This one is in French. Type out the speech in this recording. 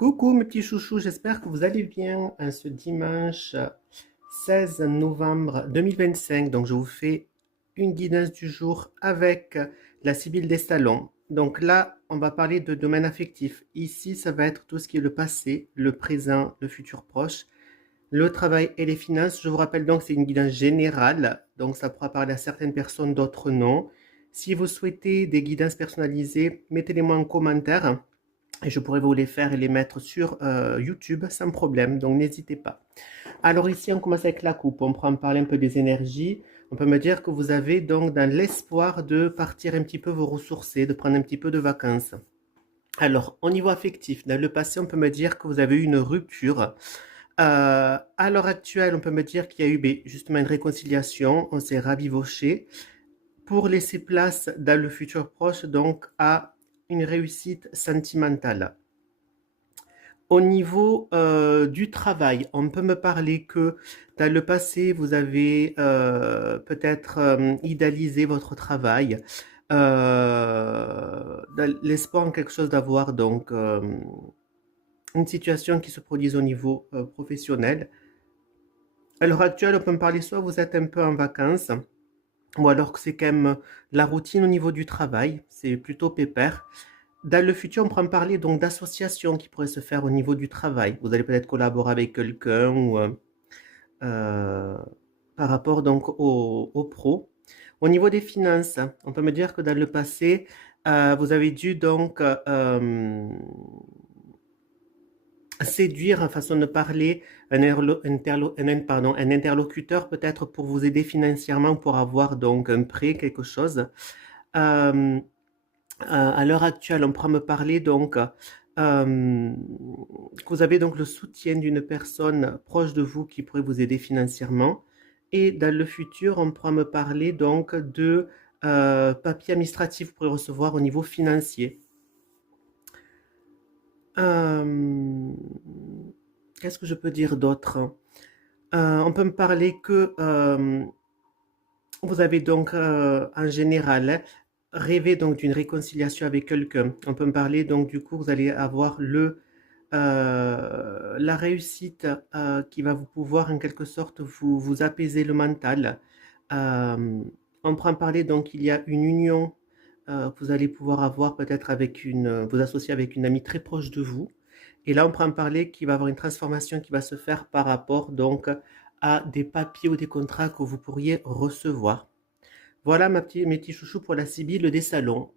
Coucou mes petits chouchous, j'espère que vous allez bien ce dimanche 16 novembre 2025. Donc je vous fais une guidance du jour avec la Sibylle des Salons. Donc là, on va parler de domaine affectif. Ici, ça va être tout ce qui est le passé, le présent, le futur proche, le travail et les finances. Je vous rappelle donc que c'est une guidance générale, donc ça pourra parler à certaines personnes, d'autres non. Si vous souhaitez des guidances personnalisées, mettez-les moi en commentaire et je pourrais vous les faire et les mettre sur YouTube sans problème, donc n'hésitez pas. Alors ici, on commence avec la coupe. On prend parler un peu des énergies. On peut me dire que vous avez donc dans l'espoir de partir un petit peu vous ressourcer, de prendre un petit peu de vacances. Alors, au niveau affectif, dans le passé, on peut me dire que vous avez eu une rupture. À l'heure actuelle, on peut me dire qu'il y a eu justement une réconciliation, on s'est ravivoché pour laisser place dans le futur proche donc à une réussite sentimentale. Au niveau du travail, on peut me parler que dans le passé, vous avez peut-être idéalisé votre travail, dans l'espoir en quelque chose d'avoir donc une situation qui se produise au niveau professionnel. À l'heure actuelle, on peut me parler soit vous êtes un peu en vacances, ou alors que c'est quand même la routine au niveau du travail, c'est plutôt pépère. Dans le futur, on pourra me parler donc d'associations qui pourraient se faire au niveau du travail. Vous allez peut-être collaborer avec quelqu'un ou euh, par rapport donc au pro. Au niveau des finances, on peut me dire que dans le passé, vous avez dû donc séduire, façon de parler, un interlocuteur peut-être pour vous aider financièrement pour avoir donc un prêt, quelque chose. Euh, à l'heure actuelle, on pourra me parler donc que vous avez donc le soutien d'une personne proche de vous qui pourrait vous aider financièrement. Et dans le futur, on pourra me parler donc de papiers administratifs que vous pourrez recevoir au niveau financier. Euh, Qu'est-ce que je peux dire d'autre? On peut me parler que vous avez donc en général rêvé donc d'une réconciliation avec quelqu'un. On peut me parler donc du coup vous allez avoir la réussite qui va vous pouvoir en quelque sorte vous apaiser le mental. Euh, on peut en parler donc il y a une union que vous allez pouvoir avoir peut-être avec vous associer avec une amie très proche de vous. Et là, on peut en parler qu'il va y avoir une transformation qui va se faire par rapport donc à des papiers ou des contrats que vous pourriez recevoir. Voilà mes petits chouchous pour la Sibylle des salons.